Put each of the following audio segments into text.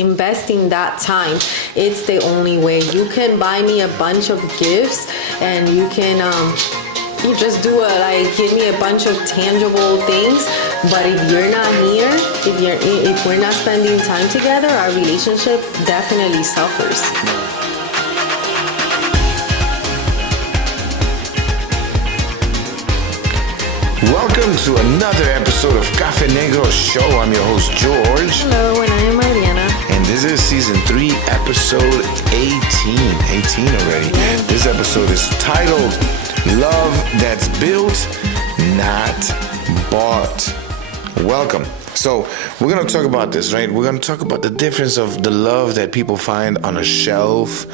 investing that time. It's the only way. You can buy me a bunch of gifts, and you can you just do give me a bunch of tangible things, but if you're not here, if we're not spending time together, our relationship definitely suffers. Welcome to another episode of Cafenegroshow. I'm your host, George. Hello, and I am Mariana. And this is season 3, episode 18. 18 already. This episode is titled Love That's Built, Not Bought. Welcome. So we're going to talk about this, right? We're going to talk about the difference of the love that people find on a shelf,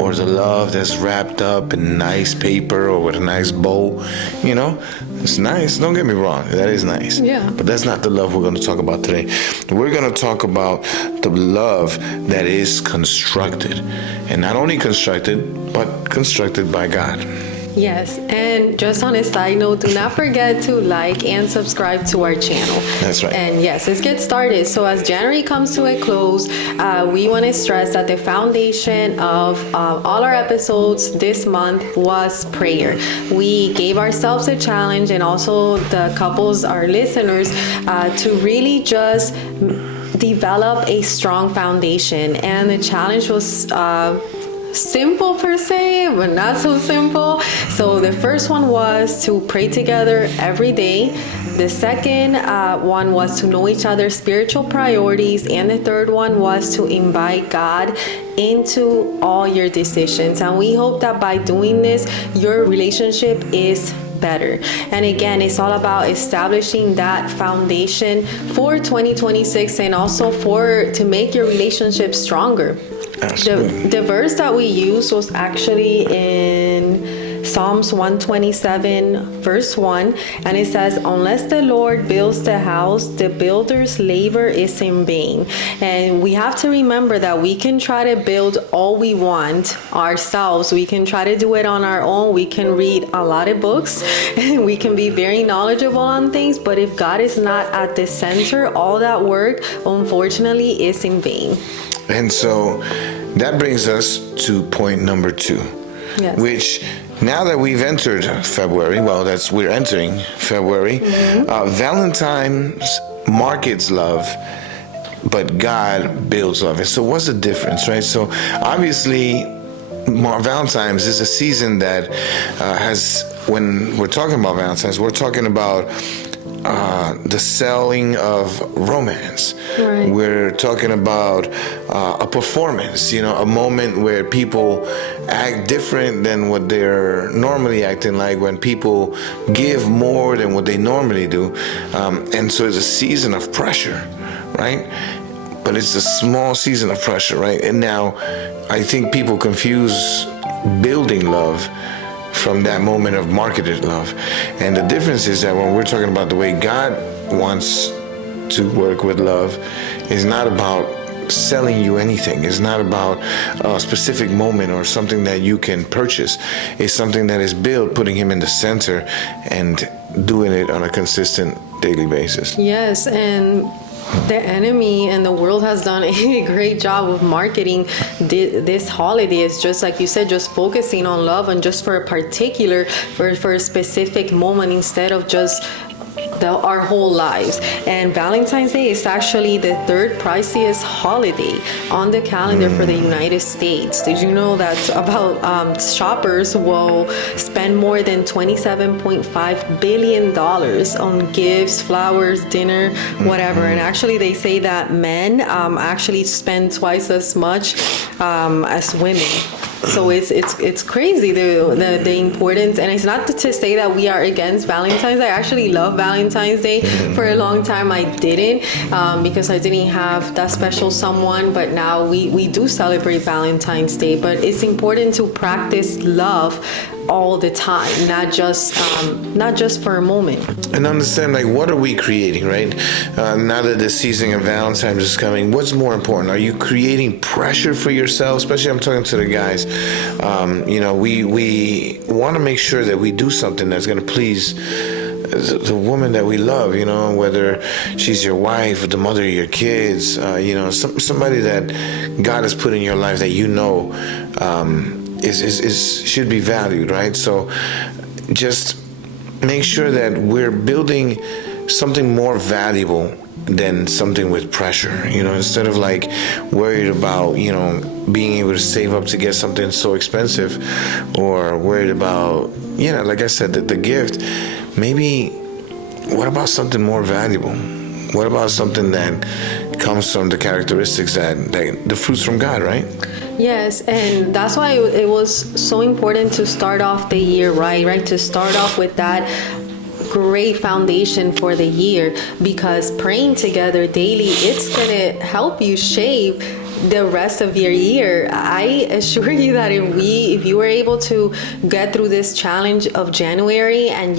or the love that's wrapped up in nice paper or with a nice bow. You know, it's nice. Don't get me wrong. That is nice. Yeah. But that's not the love we're going to talk about today. We're going to talk about the love that is constructed. And not only constructed, but constructed by God. Yes, and just on a side note, do not forget to like and subscribe to our channel. That's right. And yes, let's get started. So as January comes to a close, we want to stress that the foundation of all our episodes this month was prayer. We gave ourselves a challenge, and also the couples, our listeners, to really just develop a strong foundation. And the challenge was simple per se, but not so simple. So the first one was to pray together every day. The second one was to know each other's spiritual priorities. And the third one was to invite God into all your decisions. And we hope that by doing this, your relationship is better. And again, it's all about establishing that foundation for 2026, and also to make your relationship stronger. The verse that we used was actually in Psalms 127 verse 1, and it says, unless the Lord builds the house, the builder's labor is in vain. And we have to remember that we can try to build all we want ourselves. We can try to do it on our own. We can read a lot of books and we can be very knowledgeable on things, but if God is not at the center, all that work unfortunately is in vain. And so that brings us to point number 2, yes. Which now that we've entered February, we're entering February, Valentine's markets love, but God builds love. And so what's the difference, right? So obviously Valentine's is a season that when we're talking about Valentine's, we're talking about the selling of romance. Right. We're talking about a performance, a moment where people act different than what they're normally acting like, when people give more than what they normally do. And so it's a season of pressure, right? But it's a small season of pressure, right? And now I think people confuse building love from that moment of marketed love. And the difference is that when we're talking about the way God wants to work with love, is not about selling you anything. It's not about a specific moment or something that you can purchase. It's something that is built, putting him in the center and doing it on a consistent daily basis. Yes, and the enemy and the world has done a great job of marketing this holiday. It's just like you said, just focusing on love, and just for a specific moment, instead of just our whole lives. And Valentine's Day is actually the third priciest holiday on the calendar for the United States. Did you know that about shoppers will spend more than $27.5 billion on gifts, flowers, dinner, whatever? And actually they say that men actually spend twice as much as women. So it's crazy the importance. And it's not to say that we are against Valentine's. I actually love Valentine's Day. For a long time I didn't, because I didn't have that special someone, but now we do celebrate Valentine's Day. But it's important to practice love all the time, not just for a moment. And understand, like, what are we creating, right? Now that the season of Valentine's is coming, what's more important? Are you creating pressure for yourself? Especially, I'm talking to the guys. We want to make sure that we do something that's going to please the woman that we love, whether she's your wife or the mother of your kids, somebody that God has put in your life that is should be valued, right? So just make sure that we're building something more valuable than something with pressure, instead of like worried about, being able to save up to get something so expensive, or worried about, like I said, the gift. Maybe what about something more valuable? What about something that comes from the characteristics that the fruits from God, right? Yes, and that's why it was so important to start off the year right? To start off with that great foundation for the year, because praying together daily, it's gonna help you shape the rest of your year. I assure you that if you were able to get through this challenge of January, and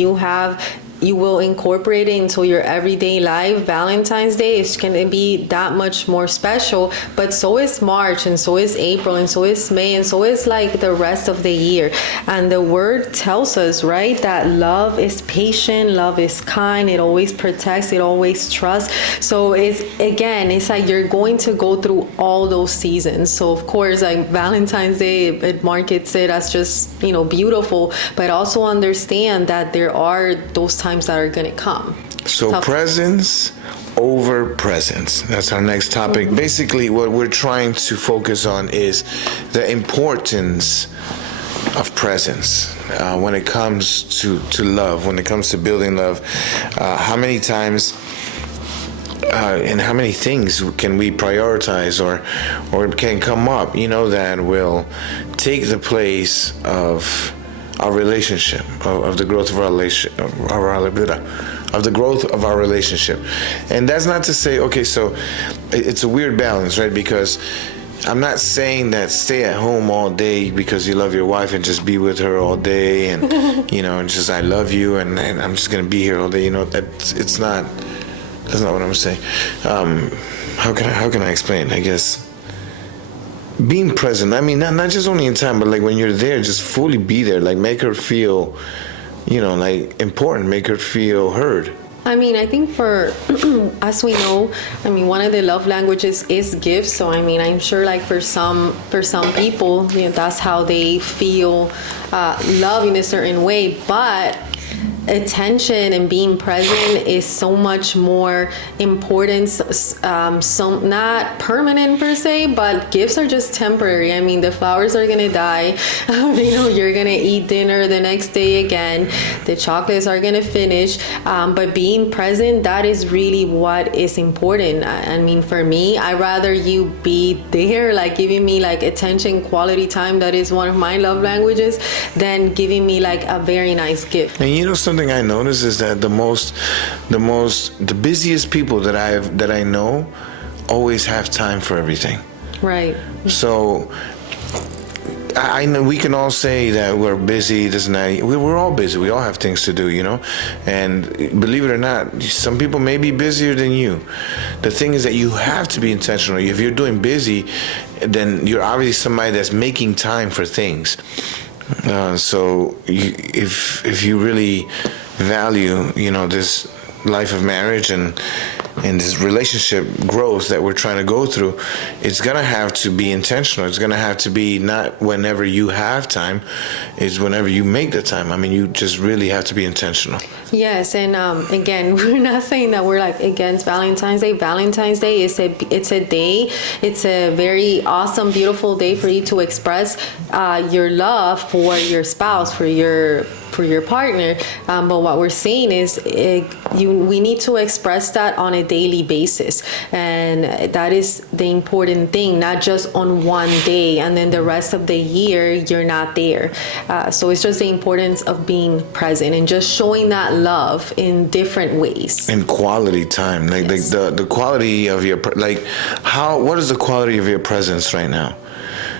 you will incorporate it into your everyday life, Valentine's Day is going to be that much more special. But so is March, and so is April, and so is May, and so is like the rest of the year. And the word tells us, right, that love is patient, love is kind, it always protects, it always trusts. So it's like you're going to go through all those seasons. So of course, like Valentine's Day, it markets it as just, beautiful, but also understand that there are those times that are going to come. So presence over presence. That's our next topic. Mm-hmm. Basically, what we're trying to focus on is the importance of presence when it comes to love, when it comes to building love. How many times and how many things can we prioritize or can come up, that will take the place of our relationship, of the growth of our relationship, of the growth of our relationship. And that's not to say, okay, so it's a weird balance, right? Because I'm not saying that stay at home all day because you love your wife and just be with her all day and, and just I love you and I'm just going to be here all day. That's not what I'm saying. How can I explain? I guess being present. I mean, not just only in time, but like when you're there, just fully be there. Like make her feel, like important. Make her feel heard. I mean, I think as we know, one of the love languages is gifts. So, I'm sure like for some people, that's how they feel love in a certain way. But attention and being present is so much more important. So not permanent per se, but gifts are just temporary. The flowers are gonna die. You're gonna eat dinner the next day again. The chocolates are gonna finish. But being present, that is really what is important. For me, I'd rather you be there, like giving me like attention, quality time. That is one of my love languages. Than giving me like a very nice gift. And something I notice is that the busiest people that I know always have time for everything. Right. So I know we can all say that we're busy, this and that. We're all busy. We all have things to do, And believe it or not, some people may be busier than you. The thing is that you have to be intentional. If you're doing busy, then you're obviously somebody that's making time for things. So if you really value, this life of marriage and this relationship growth that we're trying to go through, it's going to have to be intentional. It's going to have to be not whenever you have time, it's whenever you make the time. You just really have to be intentional. Yes, and again, we're not saying that we're like against Valentine's Day. Valentine's Day is a day. It's a very awesome, beautiful day for you to express your love for your spouse, for your partner. But what we're saying is we need to express that on a daily basis, and that is the important thing, not just on one day and then the rest of the year you're not there. So it's just the importance of being present and just showing that love in different ways. And quality time, like the quality of your what is the quality of your presence right now?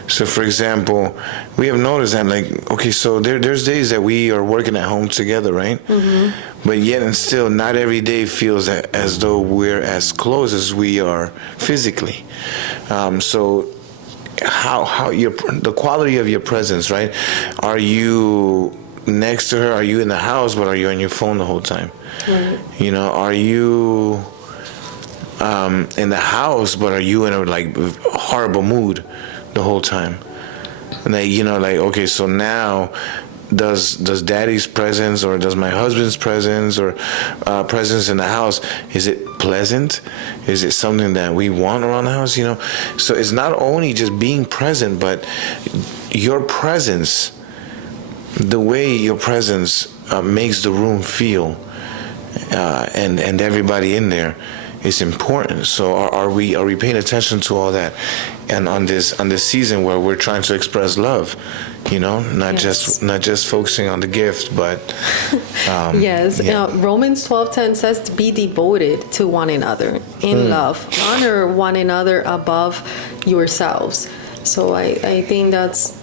So, for example, we have noticed that, so there's days that we are working at home together, right? Mm-hmm. But yet and still, not every day feels as though we're as close as we are physically. So, how the quality of your presence, right? Are you next to her? Are you in the house, but are you on your phone the whole time? Right. You know, are you in the house, but are you in a like horrible mood the whole time? And like, you know, like, okay, so now does daddy's presence or does my husband's presence or presence in the house, is it pleasant? Is it something that we want around the house? You know, so it's not only just being present, but your presence, the way your presence makes the room feel, and everybody in there is important. So are we paying attention to all that? And on this season where we're trying to express love, you know, not just focusing on the gift, but yes. yeah. Romans 12:10 says to be devoted to one another in love. Honor one another above yourselves. So I think that's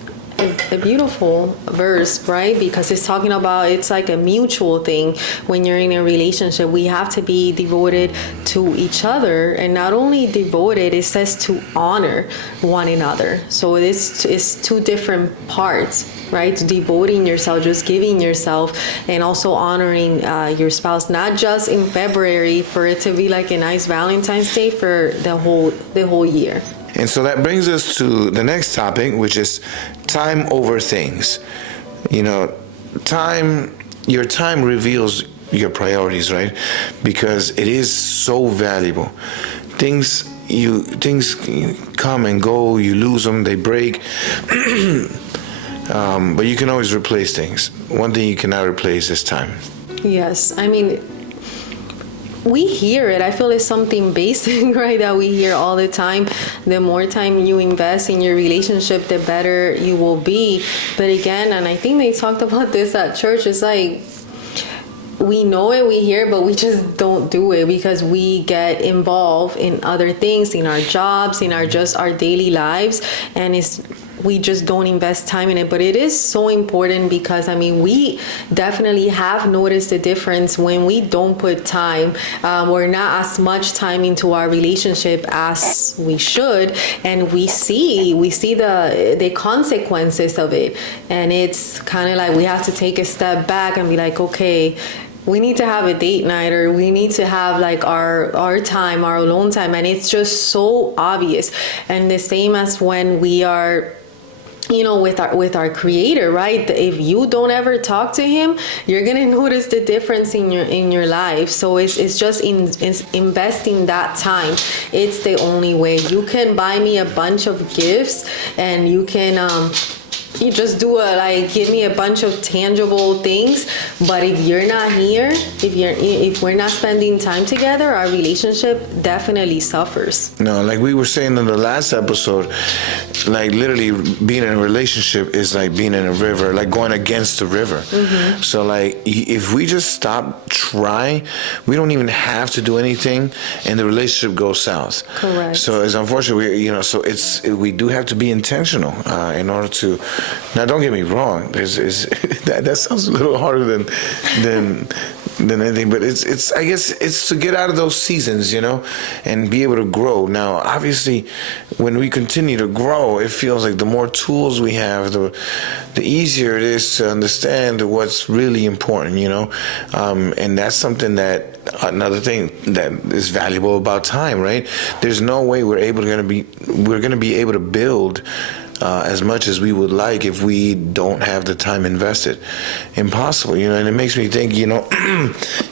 a beautiful verse, right? Because it's talking about, it's like a mutual thing. When you're in a relationship, we have to be devoted to each other, and not only devoted, it says to honor one another. So it's two different parts, right? Devoting yourself, just giving yourself, and also honoring your spouse, not just in February for it to be like a nice Valentine's Day, for the whole year. And so that brings us to the next topic, which is time over things. You know, your time reveals your priorities, right? Because it is so valuable. Things come and go, you lose them, they break. But you can always replace things. One thing you cannot replace is time. Yes, I mean, we hear it. I feel it's something basic, right, that we hear all the time. The more time you invest in your relationship, the better you will be. But again, and I think they talked about this at church, it's like, we know it, we hear it, but we just don't do it because we get involved in other things, in our jobs, in our daily lives, and we just don't invest time in it. But it is so important because, I mean, we definitely have noticed the difference when we don't put time or not as much time into our relationship as we should, and we see the consequences of it. And it's kind of like we have to take a step back and be like, okay, we need to have a date night, or we need to have like our time, our alone time. And it's just so obvious. And the same as when we are, you know, with our creator, right? If you don't ever talk to him, you're gonna notice the difference in your life. So it's just investing that time. It's the only way. You can buy me a bunch of gifts, and you can you just give me a bunch of tangible things, but if you're not here, if we're not spending time together, our relationship definitely suffers. No, like we were saying in the last episode, like literally being in a relationship is like being in a river, like going against the river. Mm-hmm. So like if we just stop trying, we don't even have to do anything, and the relationship goes south. Correct. So it's unfortunate, we do have to be intentional in order to. Now, don't get me wrong. That sounds a little harder than anything, but it's I guess it's to get out of those seasons, you know, and be able to grow. Now, obviously, when we continue to grow, it feels like the more tools we have, the easier it is to understand what's really important, you know, and that's something that. Another thing that is valuable about time, right? There's no way we're gonna be able to build as much as we would like if we don't have the time invested. Impossible, you know. And it makes me think, you know,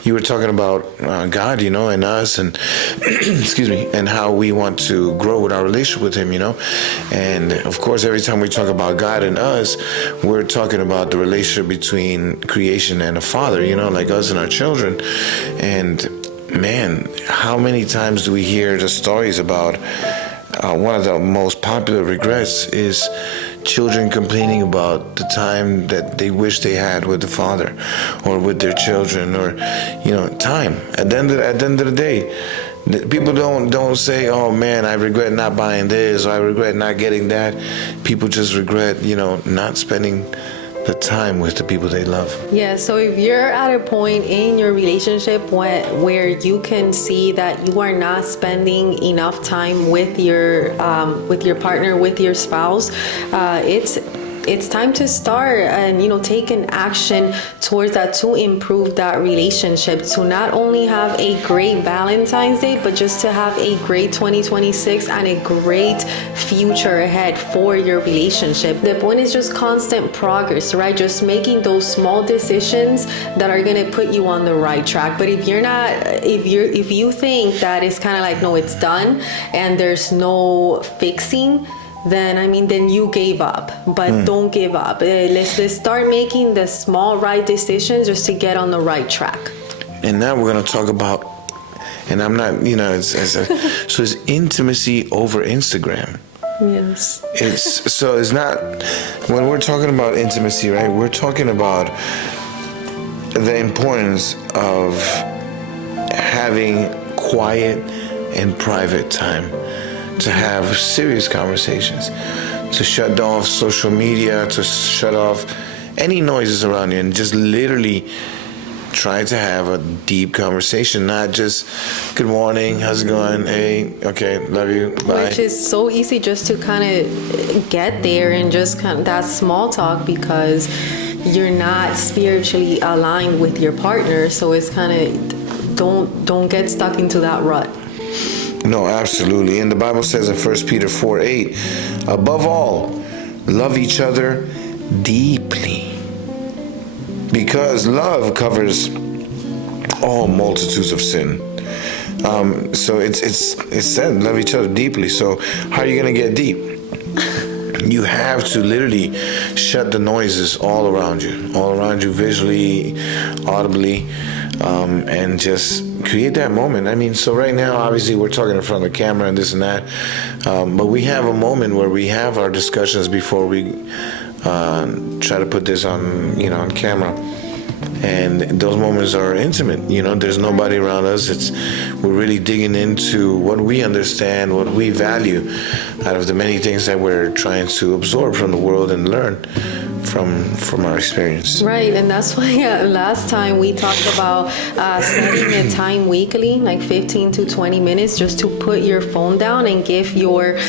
you were talking about God, you know, and us, and excuse me, and how we want to grow with our relationship with Him, you know. And of course, every time we talk about God and us, we're talking about the relationship between creation and the Father, you know, like us and our children. And man, how many times do we hear the stories about one of the most popular regrets is children complaining about the time that they wish they had with the father or with their children, or, you know, time. At the end of the day, people don't say, oh man, I regret not buying this, or I regret not getting that. People just regret, you know, not spending the time with the people they love. Yeah, so if you're at a point in your relationship where you can see that you are not spending enough time with your partner, with your spouse, it's time to start and, taking action towards that to improve that relationship, to not only have a great Valentine's Day, but just to have a great 2026 and a great future ahead for your relationship. The point is just constant progress, right? Just making those small decisions that are going to put you on the right track. But if you think that it's kind of like, no, it's done and there's no fixing, then you gave up. But don't give up. Let's start making the small right decisions just to get on the right track. And now we're going to talk about, and I'm not, so it's intimacy over Instagram. Yes. It's not, when we're talking about intimacy, right, we're talking about the importance of having quiet and private time, to have serious conversations, to shut off social media, to shut off any noises around you, and just literally try to have a deep conversation, not just good morning, how's it going, hey, okay, love you, bye. Which is so easy just to kind of get there and just kind of that small talk, because you're not spiritually aligned with your partner. So it's kind of, don't get stuck into that rut. No, absolutely. And the Bible says in 1 Peter 4:8, above all, love each other deeply, because love covers all multitudes of sin. So it's said, love each other deeply. So how are you going to get deep? You have to literally shut the noises all around you visually, audibly, and just create that moment. I mean, so right now, obviously, we're talking in front of the camera and this and that, but we have a moment where we have our discussions before we try to put this on camera. And those moments are intimate. There's nobody around us. We're really digging into what we understand, what we value, out of the many things that we're trying to absorb from the world and learn from our experience. Right, and that's why last time we talked about setting a time weekly, like 15 to 20 minutes, just to put your phone down and give your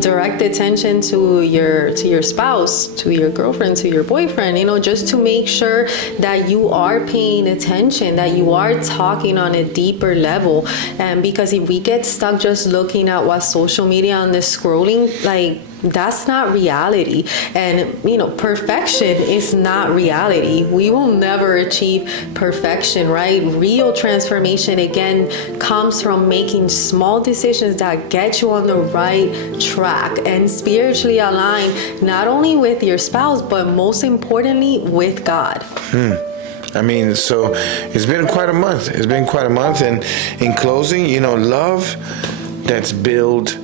direct attention to your spouse, to your girlfriend, to your boyfriend, just to make sure that you are paying attention, that you are talking on a deeper level. And because if we get stuck just looking at what social media and the scrolling, like, that's not reality. And perfection is not reality. We will never achieve perfection, right? Real transformation, again, comes from making small decisions that get you on the right track and spiritually aligned, not only with your spouse, but most importantly with God. I mean, so it's been quite a month. And in closing, love that's built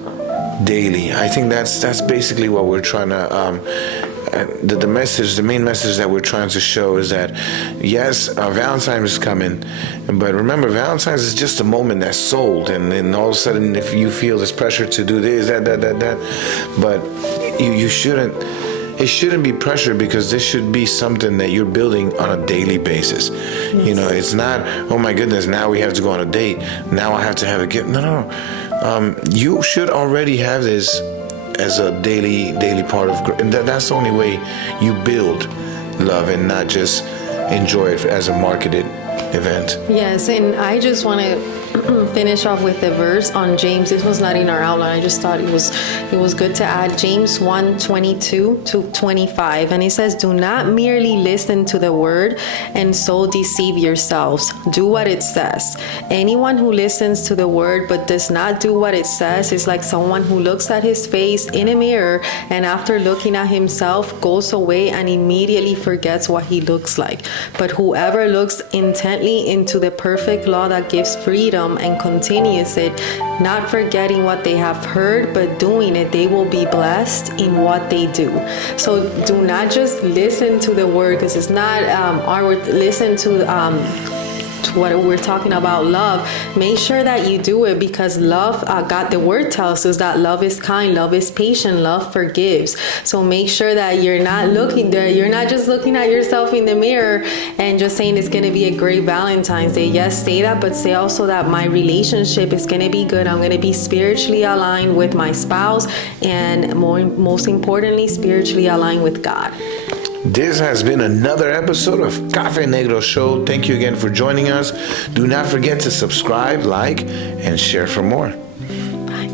daily. I think that's basically what we're trying to the main message that we're trying to show is that yes, Valentine's is coming, but remember, Valentine's is just a moment that's sold, and then all of a sudden, if you feel this pressure to do this, that, but you shouldn't. It shouldn't be pressure, because this should be something that you're building on a daily basis. Yes. It's not, oh my goodness, now we have to go on a date. Now I have to have a gift. No. You should already have this as a daily part of growth. And that's the only way you build love, and not just enjoy it as a marketed event. Yes, and I just want to finish off with the verse on James. This was not in our outline. I just thought it was good to add James 1:22 to 25, and it says, "Do not merely listen to the word and so deceive yourselves. Do what it says. Anyone who listens to the word but does not do what it says is like someone who looks at his face in a mirror and after looking at himself goes away and immediately forgets what he looks like. But whoever looks intently into the perfect law that gives freedom and continues it, not forgetting what they have heard, but doing it, they will be blessed in what they do." So do not just listen to the word, because it's not our word. Listen to what we're talking about, love, make sure that you do it, because love, God, the word tells us that love is kind, love is patient, love forgives. So make sure that you're not looking there, you're not just looking at yourself in the mirror and just saying it's going to be a great Valentine's Day. Yes, say that, but say also that my relationship is going to be good. I'm going to be spiritually aligned with my spouse, and most importantly, spiritually aligned with God. This has been another episode of Cafenegroshow. Thank you again for joining us. Do not forget to subscribe, like, and share for more. Bye.